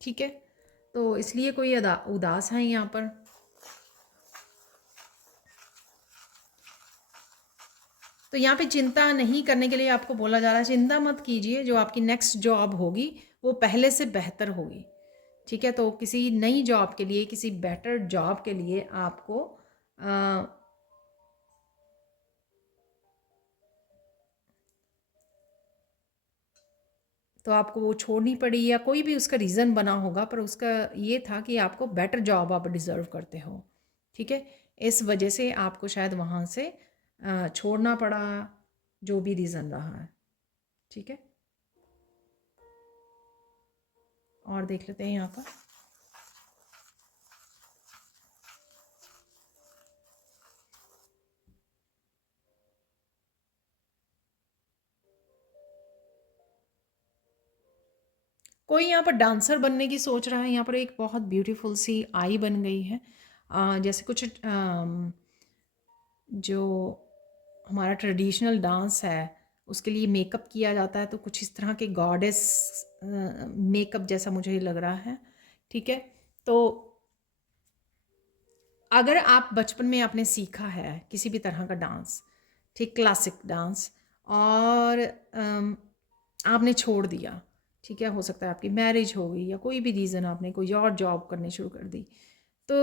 ठीक है, तो इसलिए कोई उदास है यहाँ पर। तो यहाँ पे चिंता नहीं करने के लिए आपको बोला जा रहा है, चिंता मत कीजिए, जो आपकी नेक्स्ट जॉब होगी वो पहले से बेहतर होगी, ठीक है। तो किसी नई जॉब के लिए, किसी बेटर जॉब के लिए आपको तो आपको वो छोड़नी पड़ी या कोई भी उसका रीज़न बना होगा, पर उसका ये था कि आपको बेटर जॉब आप डिज़र्व करते हो, ठीक है। इस वजह से आपको शायद वहाँ से छोड़ना पड़ा, जो भी रीज़न रहा है, ठीक है। और देख लेते हैं यहाँ पर। कोई यहाँ पर डांसर बनने की सोच रहा है। यहाँ पर एक बहुत ब्यूटीफुल सी आई बन गई है, जैसे कुछ जो हमारा ट्रेडिशनल डांस है उसके लिए मेकअप किया जाता है, तो कुछ इस तरह के गॉडेस मेकअप जैसा मुझे लग रहा है, ठीक है। तो अगर आप बचपन में आपने सीखा है किसी भी तरह का डांस, ठीक, क्लासिक डांस, और आपने छोड़ दिया, ठीक है, हो सकता है आपकी मैरिज हो गई या कोई भी रीज़न, आपने कोई और जॉब करनी शुरू कर दी, तो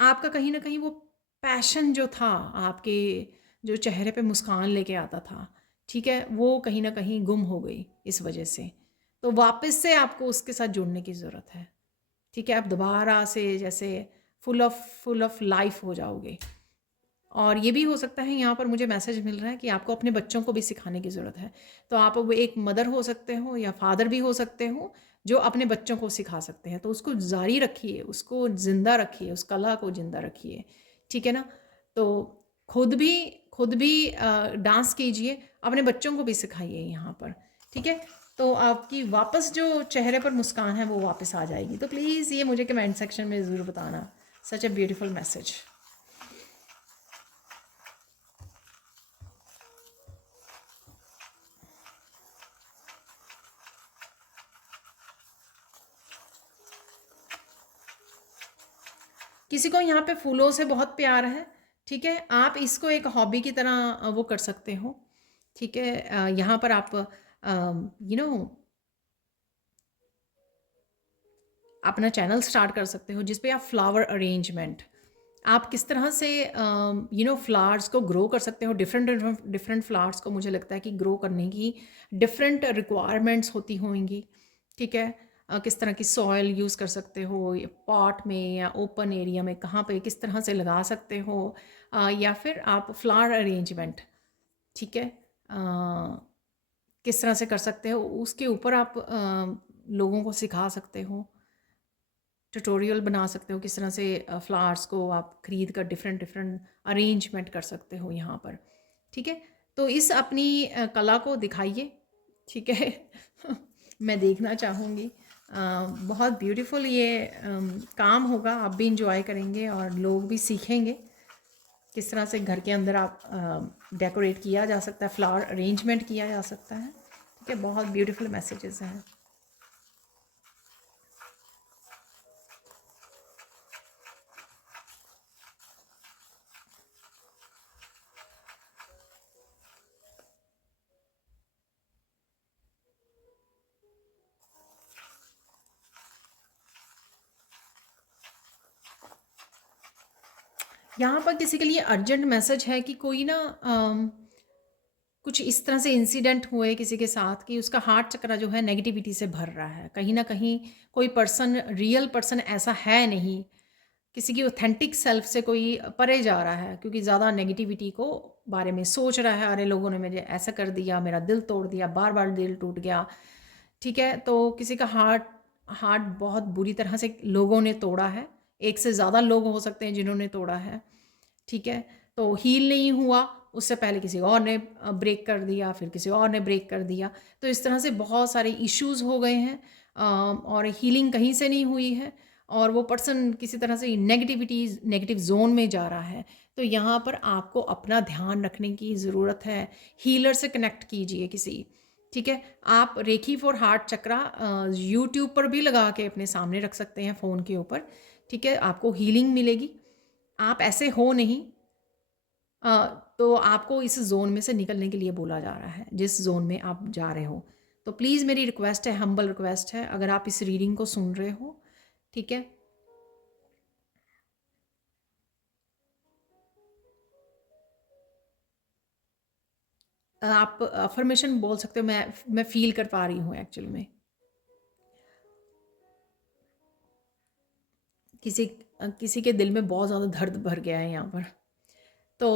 आपका कहीं ना कहीं वो पैशन जो था, आपके जो चेहरे पे मुस्कान लेके आता था, ठीक है, वो कहीं ना कहीं गुम हो गई इस वजह से। तो वापस से आपको उसके साथ जुड़ने की ज़रूरत है, ठीक है। आप दोबारा से जैसे फुल ऑफ लाइफ हो जाओगे। और ये भी हो सकता है, यहाँ पर मुझे मैसेज मिल रहा है कि आपको अपने बच्चों को भी सिखाने की ज़रूरत है। तो आप वो एक मदर हो सकते हो या फादर भी हो सकते हो जो अपने बच्चों को सिखा सकते हैं, तो उसको जारी रखिए, उसको ज़िंदा रखिए, उस कला को ज़िंदा रखिए, ठीक है ना। तो खुद भी खुद भी डांस कीजिए, अपने बच्चों को भी सिखाइए यहाँ पर, ठीक है। तो आपकी वापस जो चेहरे पर मुस्कान है वो वापस आ जाएगी। तो प्लीज़ ये मुझे कमेंट सेक्शन में ज़रूर बताना। सच ए ब्यूटीफुल मैसेज। किसी को यहाँ पे फूलों से बहुत प्यार है, ठीक है, आप इसको एक हॉबी की तरह वो कर सकते हो, ठीक है। यहाँ पर आप यू नो अपना चैनल स्टार्ट कर सकते हो जिस पे आप फ्लावर अरेंजमेंट, आप किस तरह से फ्लावर्स को ग्रो कर सकते हो, डिफरेंट डिफरेंट फ्लावर्स को मुझे लगता है कि ग्रो करने की डिफरेंट रिक्वायरमेंट्स होती होंगी, ठीक है। किस तरह की सॉयल यूज़ कर सकते हो, पॉट में या ओपन एरिया में, कहाँ पे किस तरह से लगा सकते हो, या फिर आप फ्लावर अरेंजमेंट, ठीक है, किस तरह से कर सकते हो, उसके ऊपर आप लोगों को सिखा सकते हो, ट्यूटोरियल बना सकते हो, किस तरह से फ्लावर्स को आप ख़रीद कर डिफरेंट डिफरेंट अरेंजमेंट कर सकते हो यहाँ पर, ठीक है। तो इस अपनी कला को दिखाइए, ठीक है। मैं देखना चाहूँगी। बहुत ब्यूटीफुल ये काम होगा, आप भी इंजॉय करेंगे और लोग भी सीखेंगे किस तरह से घर के अंदर आप डेकोरेट किया जा सकता है, फ्लावर अरेंजमेंट किया जा सकता है, ठीक है। बहुत ब्यूटीफुल मैसेजेस हैं। यहाँ पर किसी के लिए अर्जेंट मैसेज है कि कोई ना कुछ इस तरह से इंसिडेंट हुए किसी के साथ कि उसका हार्ट चक्र जो है नेगेटिविटी से भर रहा है, कहीं ना कहीं कोई पर्सन, रियल पर्सन ऐसा है नहीं, किसी की ऑथेंटिक सेल्फ से कोई परे जा रहा है, क्योंकि ज़्यादा नेगेटिविटी को बारे में सोच रहा है, अरे लोगों ने मुझे ऐसा कर दिया, मेरा दिल तोड़ दिया, बार बार दिल टूट गया, ठीक है। तो किसी का हार्ट हार्ट बहुत बुरी तरह से लोगों ने तोड़ा है, एक से ज़्यादा लोग हो सकते हैं जिन्होंने तोड़ा है, ठीक है। तो हील नहीं हुआ, उससे पहले किसी और ने ब्रेक कर दिया, फिर किसी और ने ब्रेक कर दिया, तो इस तरह से बहुत सारे इश्यूज़ हो गए हैं, और हीलिंग कहीं से नहीं हुई है, और वो पर्सन किसी तरह से नेगेटिव जोन में जा रहा है। तो यहाँ पर आपको अपना ध्यान रखने की ज़रूरत है, हीलर से कनेक्ट कीजिए किसी, ठीक है। आप रेखी फॉर हार्ट चक्रा यूट्यूब पर भी लगा के अपने सामने रख सकते हैं फ़ोन के ऊपर, ठीक है। आपको हीलिंग मिलेगी। आप ऐसे हो नहीं, अ, तो आपको इस ज़ोन में से निकलने के लिए बोला जा रहा है, जिस ज़ोन में आप जा रहे हो। तो प्लीज़ मेरी रिक्वेस्ट है, हम्बल रिक्वेस्ट है, अगर आप इस रीडिंग को सुन रहे हो, ठीक है, आप अफ़र्मेशन बोल सकते हो, मैं फ़ील कर पा रही हूँ एक्चुअल में। किसी के दिल में बहुत ज़्यादा दर्द भर गया है यहाँ पर। तो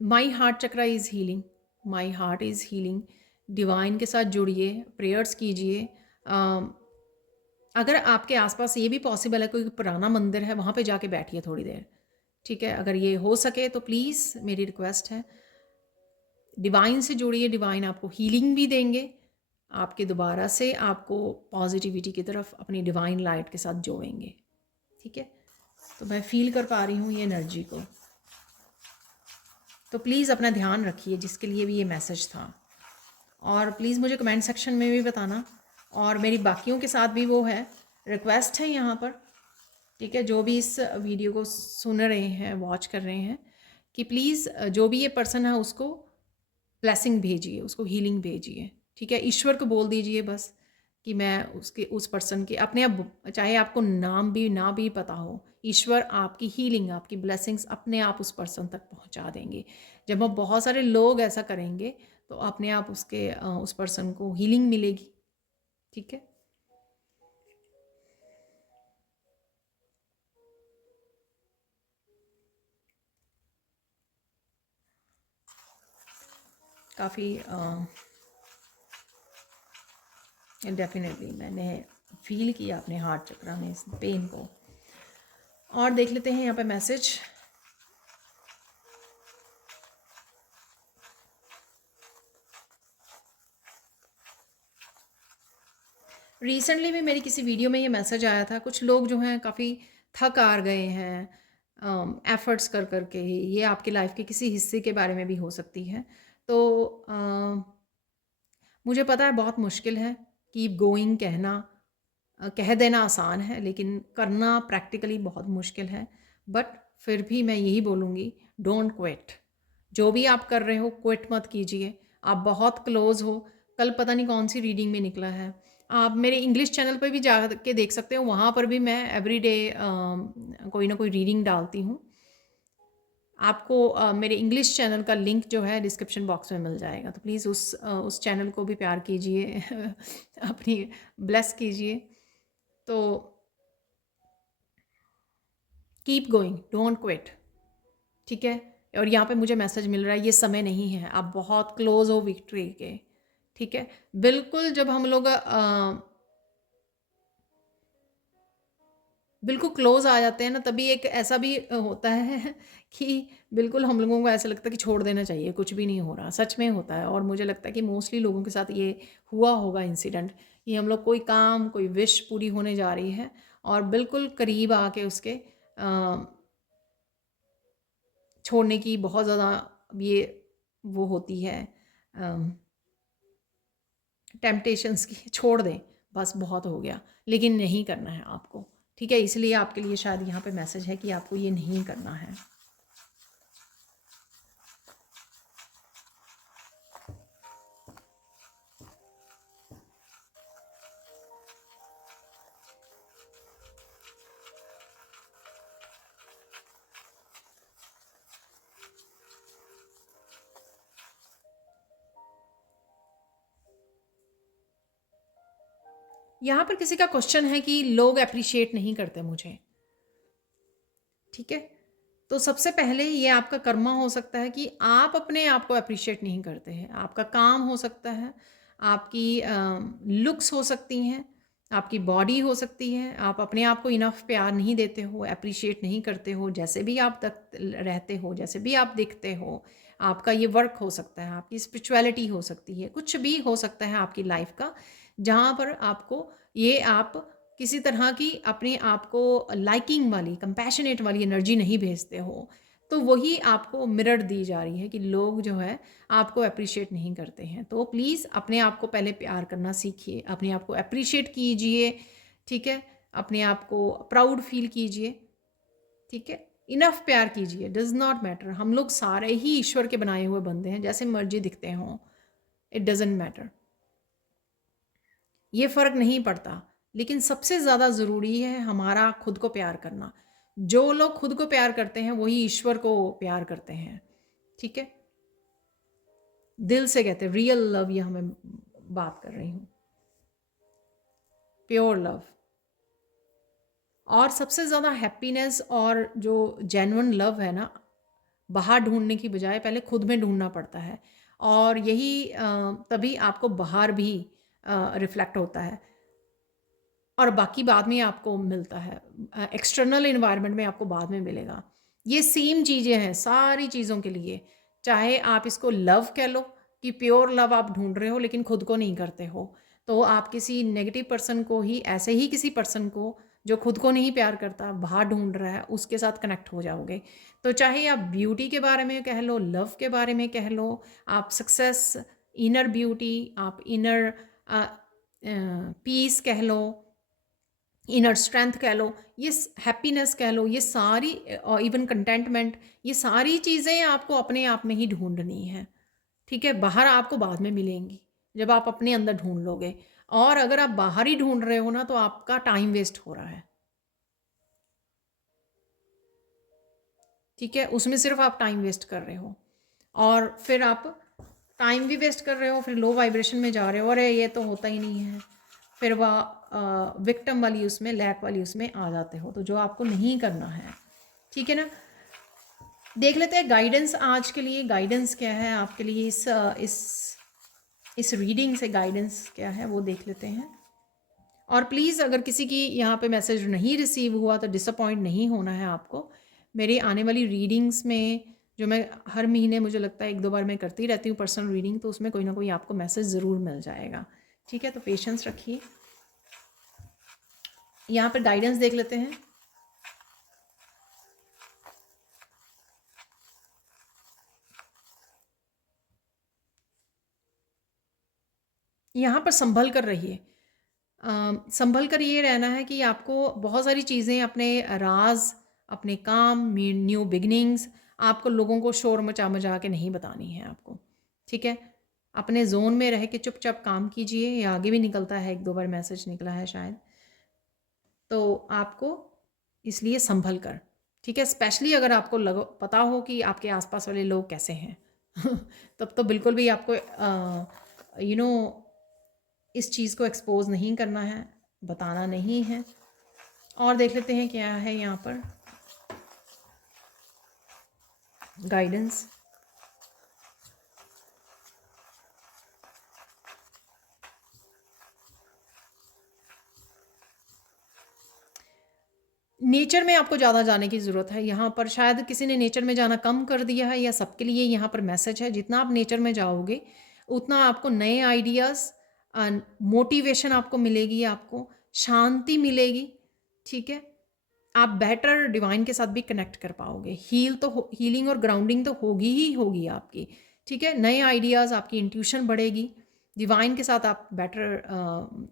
my heart chakra is healing, my heart is healing. Divine के साथ जुड़िए, प्रेयर्स कीजिए। अगर आपके आसपास ये भी पॉसिबल है, कोई पुराना मंदिर है, वहाँ पे जाके बैठिए थोड़ी देर, ठीक है। अगर ये हो सके तो प्लीज़ मेरी रिक्वेस्ट है, डिवाइन से जुड़िए। डिवाइन आपको हीलिंग भी देंगे, आपके दोबारा से आपको पॉजिटिविटी की तरफ अपनी डिवाइन लाइट के साथ जोड़ेंगे, ठीक है। तो मैं फ़ील कर पा रही हूँ ये एनर्जी को। तो प्लीज़ अपना ध्यान रखिए, जिसके लिए भी ये मैसेज था। और प्लीज़ मुझे कमेंट सेक्शन में भी बताना, और मेरी बाकियों के साथ भी वो है, रिक्वेस्ट है यहाँ पर, ठीक है, जो भी इस वीडियो को सुन रहे हैं, वॉच कर रहे हैं, कि प्लीज़ जो भी ये पर्सन है उसको ब्लेसिंग भेजिए, उसको हीलिंग भेजिए, ठीक है। ईश्वर को बोल दीजिए बस कि मैं उसके उस पर्सन के अपने आप, चाहे आपको नाम भी ना भी पता हो, ईश्वर आपकी हीलिंग, आपकी ब्लेसिंग्स अपने आप उस पर्सन तक पहुंचा देंगे। जब हम बहुत सारे लोग ऐसा करेंगे तो अपने आप उस पर्सन को हीलिंग मिलेगी, ठीक है। काफ़ी डेफिनेटली मैंने फील किया अपने हार्ट चक्रा में इस पेन को। और देख लेते हैं यहाँ पे मैसेज। रिसेंटली भी मेरी किसी वीडियो में ये मैसेज आया था, कुछ लोग जो हैं काफ़ी थक हार गए हैं एफर्ट्स कर कर के। ये आपके लाइफ के किसी हिस्से के बारे में भी हो सकती है। तो मुझे पता है बहुत मुश्किल है, कीप गोइंग कहना, कह देना आसान है, लेकिन करना प्रैक्टिकली बहुत मुश्किल है। बट फिर भी मैं यही बोलूँगी, डोंट क्विट। जो भी आप कर रहे हो, क्विट मत कीजिए। आप बहुत क्लोज हो। कल पता नहीं कौन सी रीडिंग में निकला है, आप मेरे इंग्लिश चैनल पर भी जा के देख सकते हो, वहाँ पर भी मैं एवरीडे कोई ना कोई रीडिंग डालती हूँ। आपको मेरे इंग्लिश चैनल का लिंक जो है डिस्क्रिप्शन बॉक्स में मिल जाएगा, तो प्लीज़ उस चैनल को भी प्यार कीजिए अपनी ब्लेस कीजिए। तो कीप गोइंग, डोंट क्विट, ठीक है। और यहाँ पे मुझे मैसेज मिल रहा है, ये समय नहीं है, आप बहुत क्लोज हो विक्ट्री के, ठीक है। बिल्कुल जब हम लोग बिल्कुल क्लोज आ जाते हैं ना, तभी एक ऐसा भी होता है कि बिल्कुल हम लोगों को ऐसा लगता है कि छोड़ देना चाहिए, कुछ भी नहीं हो रहा। सच में होता है, और मुझे लगता है कि मोस्टली लोगों के साथ ये हुआ होगा इंसिडेंट। ये हम लोग कोई काम, कोई विश पूरी होने जा रही है, और बिल्कुल करीब आके उसके छोड़ने की बहुत ज़्यादा ये वो होती है टेम्पटेशंस की, छोड़ दें बस बहुत हो गया, लेकिन नहीं करना है आपको, ठीक है। इसलिए आपके लिए शायद यहाँ पे मैसेज है कि आपको ये नहीं करना है। यहाँ पर किसी का क्वेश्चन है कि लोग अप्रिशिएट नहीं करते मुझे, ठीक है। तो सबसे पहले ये आपका कर्मा हो सकता है कि आप अपने आप को अप्रिशिएट नहीं करते हैं। आपका काम हो सकता है, आपकी लुक्स हो सकती हैं, आपकी बॉडी हो सकती है। आप अपने आप को इनफ प्यार नहीं देते हो, अप्रिशिएट नहीं करते हो, जैसे भी आप तक रहते हो, जैसे भी आप दिखते हो। आपका ये वर्क हो सकता है, आपकी स्पिरिचुअलिटी हो सकती है, कुछ भी हो सकता है आपकी लाइफ का, जहाँ पर आपको ये आप किसी तरह की अपने आप को लाइकिंग वाली, कंपैशनेट वाली एनर्जी नहीं भेजते हो। तो वही आपको मिरर दी जा रही है कि लोग जो है आपको अप्रिशिएट नहीं करते हैं। तो प्लीज़ अपने आप को पहले प्यार करना सीखिए, अपने आप को अप्रिशिएट कीजिए, ठीक है? अपने आप को प्राउड फील कीजिए, ठीक है? इनफ प्यार कीजिए, डज़ नॉट मैटर। हम लोग सारे ही ईश्वर के बनाए हुए बंदे हैं, जैसे मर्जी दिखते हों, इट डज़न्ट मैटर। ये फ़र्क नहीं पड़ता, लेकिन सबसे ज़्यादा ज़रूरी है हमारा खुद को प्यार करना। जो लोग खुद को प्यार करते हैं वही ईश्वर को प्यार करते हैं, ठीक है? दिल से कहते हैं, रियल लव, ये हमें बात कर रही हूँ, प्योर लव। और सबसे ज़्यादा हैप्पीनेस और जो जेन्युइन लव है ना, बाहर ढूंढने की बजाय पहले खुद में ढूंढना पड़ता है, और यही तभी आपको बाहर भी रिफ्लेक्ट होता है, और बाकी बाद में आपको मिलता है, एक्सटर्नल इन्वायरमेंट में आपको बाद में मिलेगा। ये सेम चीज़ें हैं सारी चीज़ों के लिए, चाहे आप इसको लव कह लो कि प्योर लव आप ढूंढ रहे हो लेकिन खुद को नहीं करते हो, तो आप किसी नेगेटिव पर्सन को ही, ऐसे ही किसी पर्सन को जो खुद को नहीं प्यार करता बाहर ढूंढ रहा है, उसके साथ कनेक्ट हो जाओगे। तो चाहे आप ब्यूटी के बारे में कह लो, लव के बारे में कह लो, आप सक्सेस, इनर ब्यूटी, आप इनर पीस कह लो, इनर स्ट्रेंथ कह लो, ये हैप्पीनेस कह लो, ये सारी, इवन कंटेंटमेंट, ये सारी चीज़ें आपको अपने आप में ही ढूंढनी है, ठीक है? बाहर आपको बाद में मिलेंगी जब आप अपने अंदर ढूंढ लोगे। और अगर आप बाहर ही ढूंढ रहे हो ना, तो आपका टाइम वेस्ट हो रहा है, ठीक है? उसमें सिर्फ आप टाइम वेस्ट कर रहे हो, और फिर आप टाइम भी वेस्ट कर रहे हो, फिर लो वाइब्रेशन में जा रहे हो, अरे ये तो होता ही नहीं है, फिर वह विक्टिम वाली उसमें, लैक वाली उसमें आ जाते हो, तो जो आपको नहीं करना है, ठीक है ना? देख लेते हैं गाइडेंस आज के लिए, गाइडेंस क्या है आपके लिए, इस रीडिंग से गाइडेंस क्या है वो देख लेते हैं। और प्लीज़ अगर किसी की यहाँ पे मैसेज नहीं रिसीव हुआ तो डिसअपॉइंट नहीं होना है आपको। मेरी आने वाली रीडिंग्स में, जो मैं हर महीने मुझे लगता है 1-2 बार मैं करती रहती हूँ पर्सनल रीडिंग, तो उसमें कोई ना कोई आपको मैसेज ज़रूर मिल जाएगा, ठीक है? तो पेशेंस रखिए। यहाँ पर गाइडेंस देख लेते हैं। यहाँ पर संभल कर रहिए, संभल कर ये रहना है कि आपको बहुत सारी चीज़ें, अपने राज, अपने काम, न्यू बिगिनिंग्स, आपको लोगों को शोर मचा मचा के नहीं बतानी है आपको, ठीक है? अपने जोन में रह के चुपचाप काम कीजिए। ये आगे भी निकलता है, 1-2 बार मैसेज निकला है शायद, तो आपको इसलिए संभल कर, ठीक है? स्पेशली अगर आपको पता हो कि आपके आसपास वाले लोग कैसे हैं तब तो बिल्कुल भी आपको यू नो इस चीज़ को एक्सपोज नहीं करना है, बताना नहीं है। और देख लेते हैं क्या है यहाँ पर गाइडेंस। नेचर में आपको ज़्यादा जाने की ज़रूरत है। यहाँ पर शायद किसी ने नेचर में जाना कम कर दिया है, या सबके लिए यहाँ पर मैसेज है, जितना आप नेचर में जाओगे उतना आपको नए आइडियाज़, मोटिवेशन आपको मिलेगी, आपको शांति मिलेगी, ठीक है? आप बेटर डिवाइन के साथ भी कनेक्ट कर पाओगे। हीलिंग और ग्राउंडिंग तो होगी ही होगी आपकी, ठीक है? नए आइडियाज़, आपकी इंट्यूशन बढ़ेगी, डिवाइन के साथ आप बेटर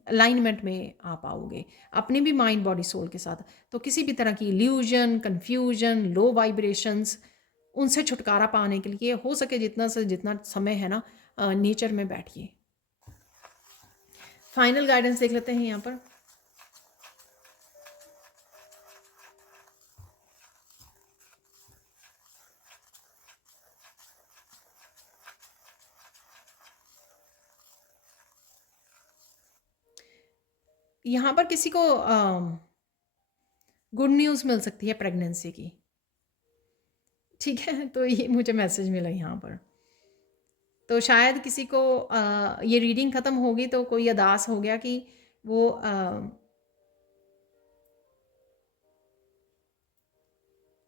अलाइनमेंट में आ पाओगे, अपने भी माइंड बॉडी सोल के साथ। तो किसी भी तरह की इल्यूजन, कन्फ्यूजन, लो वाइब्रेशंस, उनसे छुटकारा पाने के लिए हो सके जितना से जितना समय है ना, नेचर में बैठिए। फाइनल गाइडेंस देख लेते हैं यहाँ पर। यहाँ पर किसी को गुड न्यूज़ मिल सकती है प्रेगनेंसी की, ठीक है? तो ये मुझे मैसेज मिला यहाँ पर। तो शायद किसी को ये रीडिंग ख़त्म होगी तो कोई अदास हो गया कि वो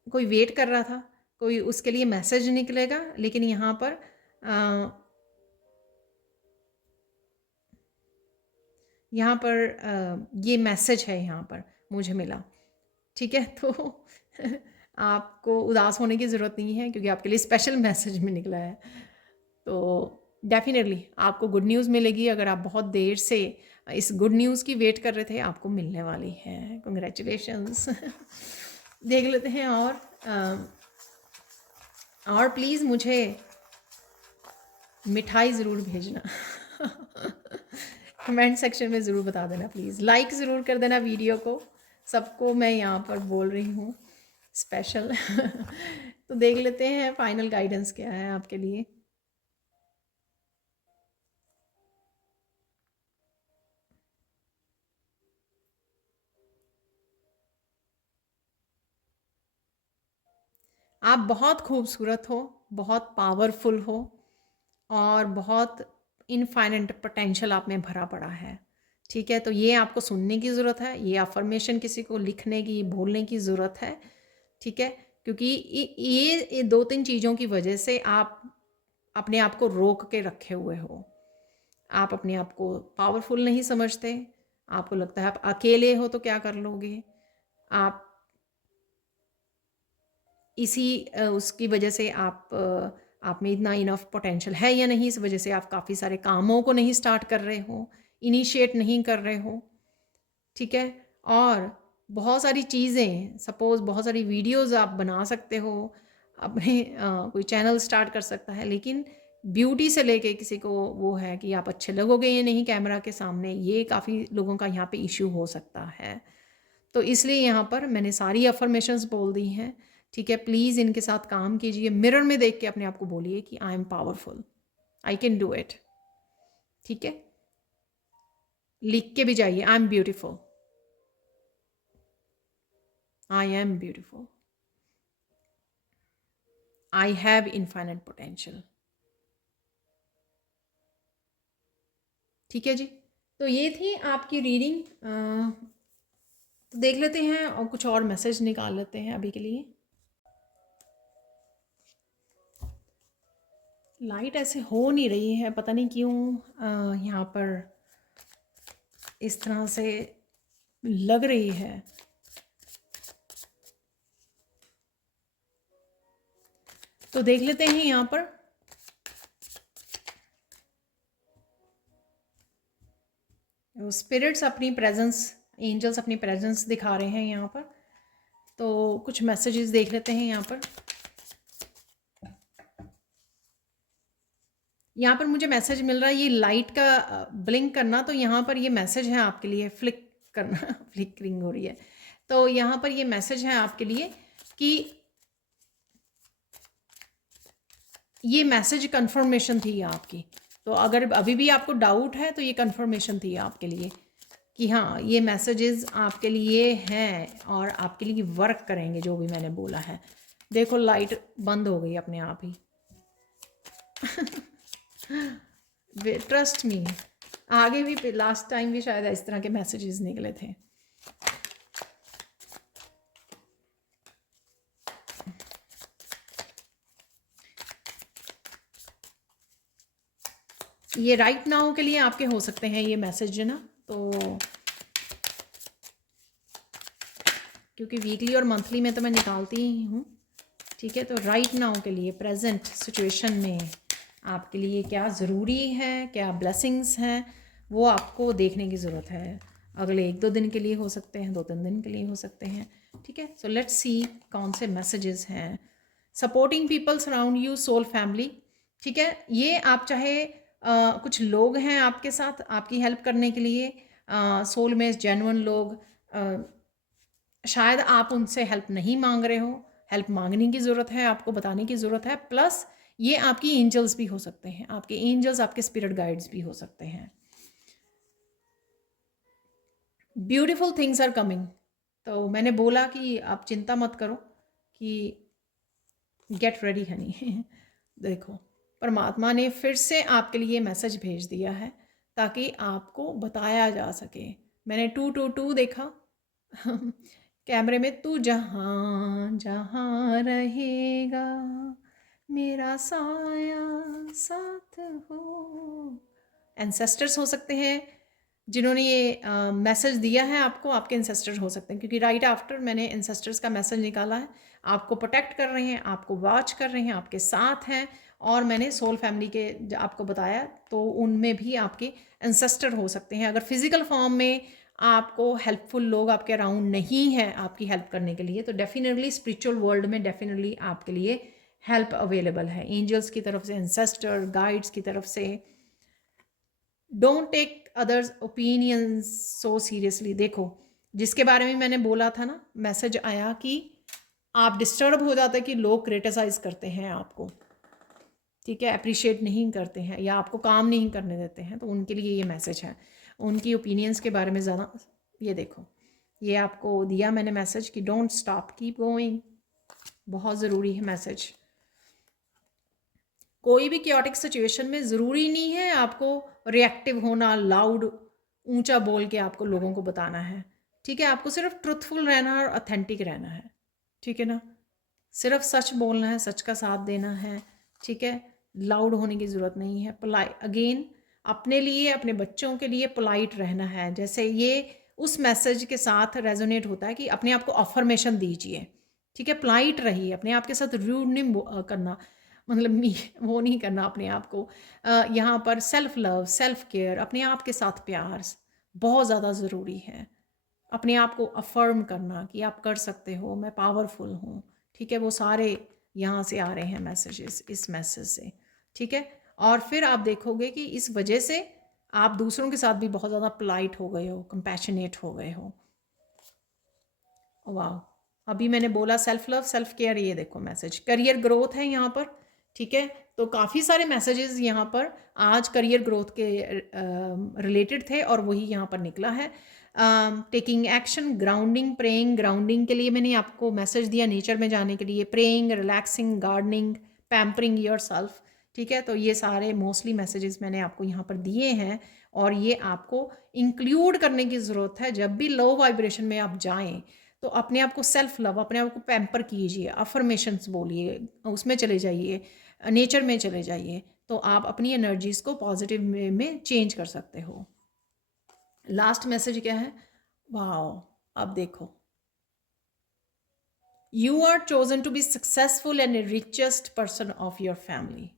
कोई वेट कर रहा था, कोई उसके लिए मैसेज निकलेगा, लेकिन यहाँ पर ये मैसेज है यहाँ पर मुझे मिला, ठीक है? तो आपको उदास होने की ज़रूरत नहीं है क्योंकि आपके लिए स्पेशल मैसेज में निकला है। तो डेफ़िनेटली आपको गुड न्यूज़ मिलेगी। अगर आप बहुत देर से इस गुड न्यूज़ की वेट कर रहे थे, आपको मिलने वाली है। कांग्रेचुलेशंस। देख लेते हैं और प्लीज़ मुझे मिठाई ज़रूर भेजना। कमेंट सेक्शन में ज़रूर बता देना प्लीज़। लाइक ज़रूर कर देना वीडियो को। सबको मैं यहाँ पर बोल रही हूँ स्पेशल। तो देख लेते हैं फाइनल गाइडेंस क्या है आपके लिए। आप बहुत खूबसूरत हो, बहुत पावरफुल हो और बहुत इनफाइनाइट पोटेंशियल आप में भरा पड़ा है। ठीक है, तो ये आपको सुनने की ज़रूरत है, ये अफर्मेशन किसी को लिखने की, बोलने की ज़रूरत है। ठीक है, क्योंकि ये 2-3 चीज़ों की वजह से आप अपने आप को रोक के रखे हुए हो। आप अपने आप को पावरफुल नहीं समझते, आपको लगता है आप अकेले हो तो क्या कर लोगे। आप इसी उसकी वजह से आप में इतना इनफ पोटेंशियल है या नहीं, इस वजह से आप काफ़ी सारे कामों को नहीं स्टार्ट कर रहे हो, इनिशिएट नहीं कर रहे हो। ठीक है, और बहुत सारी चीज़ें, सपोज़ बहुत सारी वीडियोज़ आप बना सकते हो, अपने कोई चैनल स्टार्ट कर सकता है, लेकिन ब्यूटी से लेके किसी को वो है कि आप अच्छे लगोगे या नहीं कैमरा के सामने, ये काफ़ी लोगों का यहाँ पे इश्यू हो सकता है। तो इसलिए यहाँ पर मैंने सारी अफर्मेशंस बोल दी हैं। ठीक है, प्लीज़ इनके साथ काम कीजिए। मिरर में देख के अपने आप को बोलिए कि I am powerful, I can do it. ठीक है, लिख के भी जाइए, I am beautiful, I am beautiful, I have infinite potential. ठीक है जी, तो ये थी आपकी रीडिंग। तो देख लेते हैं और कुछ और मैसेज निकाल लेते हैं अभी के लिए। लाइट ऐसे हो नहीं रही है, पता नहीं क्यों यहाँ पर इस तरह से लग रही है। तो देख लेते हैं यहाँ पर स्पिरिट्स अपनी प्रेजेंस, एंजल्स अपनी प्रेजेंस दिखा रहे हैं यहाँ पर। तो कुछ मैसेजेस देख लेते हैं यहाँ पर। यहाँ पर मुझे मैसेज मिल रहा है ये लाइट का ब्लिंक करना, तो यहाँ पर ये मैसेज है आपके लिए, फ्लिक करना फ्लिकरिंग हो रही है। तो यहाँ पर ये मैसेज है आपके लिए कि ये मैसेज कंफर्मेशन थी आपकी। तो अगर अभी भी आपको डाउट है तो ये कंफर्मेशन थी आपके लिए कि हाँ, ये मैसेजेस आपके लिए हैं और आपके लिए वर्क करेंगे जो भी मैंने बोला है। देखो लाइट बंद हो गई अपने आप ही। ट्रस्ट मी, आगे भी लास्ट टाइम भी शायद इस तरह के मैसेजेस निकले थे। ये राइट नाउ के लिए आपके हो सकते हैं ये मैसेज ना, तो क्योंकि वीकली और मंथली में तो मैं निकालती ही हूँ। ठीक है, तो राइट नाउ के लिए प्रेजेंट सिचुएशन में आपके लिए क्या ज़रूरी है, क्या ब्लेसिंग्स हैं, वो आपको देखने की ज़रूरत है। अगले 1-2 दिन के लिए हो सकते हैं, 2-3 दिन के लिए हो सकते हैं। ठीक है, सो लेट्स सी कौन से मैसेजेस हैं। Supporting people surround you, soul family. ठीक है, ये आप चाहे कुछ लोग हैं आपके साथ आपकी हेल्प करने के लिए, सोल में जेन्युइन लोग, शायद आप उनसे हेल्प नहीं मांग रहे हो, हेल्प मांगने की ज़रूरत है, आपको बताने की ज़रूरत है। प्लस ये आपकी एंजल्स भी हो सकते हैं, आपके एंजल्स आपके स्पिरिट गाइड्स भी हो सकते हैं। Beautiful things are coming. तो मैंने बोला कि आप चिंता मत करो कि गेट रेडी हनी। देखो, परमात्मा ने फिर से आपके लिए मैसेज भेज दिया है ताकि आपको बताया जा सके। मैंने 222 देखा कैमरे में, तू जहाँ जहाँ रहेगा मेरा साया साथ हो। एंसेस्टर्स हो सकते हैं, जिन्होंने ये मैसेज दिया है आपको, आपके एंसेस्टर हो सकते हैं, क्योंकि राइट आफ्टर मैंने एंसेस्टर्स का मैसेज निकाला है। आपको प्रोटेक्ट कर रहे हैं, आपको वॉच कर रहे हैं, आपके साथ हैं। और मैंने सोल फैमिली के आपको बताया, तो उनमें भी आपके एंसेस्टर हो सकते हैं। अगर फिजिकल फॉर्म में आपको हेल्पफुल लोग आपके अराउंड नहीं हैं आपकी हेल्प करने के लिए, तो डेफिनेटली स्पिरिचुअल वर्ल्ड में डेफिनेटली आपके लिए हेल्प अवेलेबल है, एंजल्स की तरफ से, एंसेस्टर गाइड्स की तरफ से। Don't take others opinions so seriously. देखो, जिसके बारे में मैंने बोला था ना, मैसेज आया कि आप डिस्टर्ब हो जाते हैं कि लोग क्रिटिसाइज करते हैं आपको, ठीक है, अप्रिशिएट नहीं करते हैं या आपको काम नहीं करने देते हैं, तो उनके लिए ये मैसेज है। उनकी ओपिनियंस के बारे में ज़्यादा, ये देखो, ये आपको दिया मैंने मैसेज कि डोंट स्टॉप, कीप गोइंग। बहुत ज़रूरी है मैसेज। कोई भी क्योटिक सिचुएशन में ज़रूरी नहीं है आपको रिएक्टिव होना, लाउड ऊंचा बोल के आपको लोगों को बताना है, ठीक है। आपको सिर्फ ट्रुथफुल रहना है और ऑथेंटिक रहना है, ठीक है ना। सिर्फ सच बोलना है, सच का साथ देना है, ठीक है। लाउड होने की ज़रूरत नहीं है। पोलाइट, अगेन अपने लिए, अपने बच्चों के लिए पोलाइट रहना है। जैसे ये उस मैसेज के साथ रेजोनेट होता है कि अपने आप को अफर्मेशन दीजिए, ठीक है। पोलाइट रहिए, अपने आप के साथ रूड नहीं करना, मतलब वो नहीं करना अपने आप को। यहाँ पर सेल्फ लव, सेल्फ केयर, अपने आप के साथ प्यार बहुत ज़्यादा ज़रूरी है। अपने आप को अफर्म करना कि आप कर सकते हो, मैं पावरफुल हूँ, ठीक है। वो सारे यहाँ से आ रहे हैं मैसेजेस, इस मैसेज से, ठीक है। और फिर आप देखोगे कि इस वजह से आप दूसरों के साथ भी बहुत ज़्यादा पोलाइट हो गए हो, कंपैशनेट हो गए हो। वाह, अभी मैंने बोला सेल्फ लव, सेल्फ केयर, ये देखो मैसेज, करियर ग्रोथ है यहाँ पर, ठीक है। तो काफ़ी सारे मैसेजेस यहाँ पर आज करियर ग्रोथ के रिलेटेड थे और वही यहाँ पर निकला है। Taking action, grounding, praying. Grounding के लिए मैंने आपको मैसेज दिया नेचर में जाने के लिए, praying, relaxing, gardening, pampering your self, ठीक है। तो ये सारे मोस्टली मैसेजेस मैंने आपको यहाँ पर दिए हैं और ये आपको इंक्लूड करने की ज़रूरत है। जब भी लो वाइब्रेशन में आप जाएँ तो अपने आप को सेल्फ लव, अपने आप को पैम्पर कीजिए, अफर्मेशंस बोलिए, उसमें चले जाइए, नेचर में चले जाइए, तो आप अपनी एनर्जीज को पॉजिटिव वे में चेंज कर सकते हो। लास्ट मैसेज क्या है? वाओ, अब देखो, you are chosen to be successful and richest person of your family.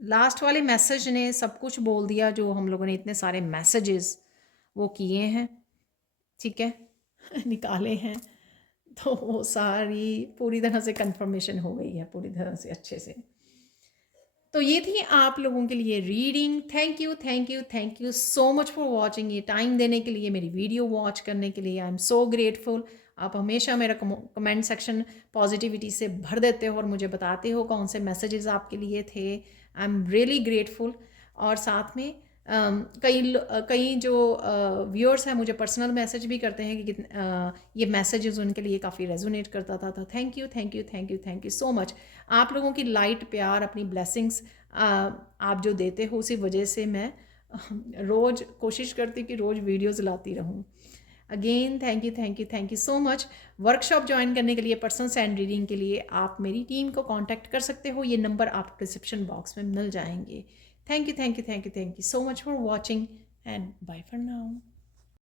Last वाले मैसेज ने सब कुछ बोल दिया जो हम लोगों ने इतने सारे मैसेजेस वो किए हैं, ठीक है निकाले हैं, तो वो सारी पूरी तरह से कंफर्मेशन हो गई है, पूरी तरह से अच्छे से। तो ये थी आप लोगों के लिए reading. Thank you, thank you, thank you so much for watching. ये टाइम देने के लिए, मेरी वीडियो वॉच करने के लिए, आई एम सो ग्रेटफुल। आप हमेशा मेरा कमेंट सेक्शन पॉजिटिविटी से भर देते हो और मुझे बताते हो कौन से मैसेजेस आपके लिए थे। I am really grateful. और साथ में कई जो व्यूअर्स हैं मुझे पर्सनल मैसेज भी करते हैं कि ये मैसेजेस उनके लिए काफ़ी रेजोनेट करता था। तो thank you, thank you, thank you, thank you so much. आप लोगों की लाइट, प्यार, अपनी ब्लेसिंग्स आप जो देते हो, उसी वजह से मैं रोज़ कोशिश करती हूँ कि रोज़ वीडियोज़ लाती रहूँ। Again thank you, thank you, thank you so much. Workshop join करने के लिए, पर्सनल सैंड रीडिंग के लिए आप मेरी टीम को कांटेक्ट कर सकते हो। ये नंबर आपको डिस्क्रिप्शन बॉक्स में मिल जाएंगे। Thank you, thank you, thank you, thank you so much for watching and bye for now.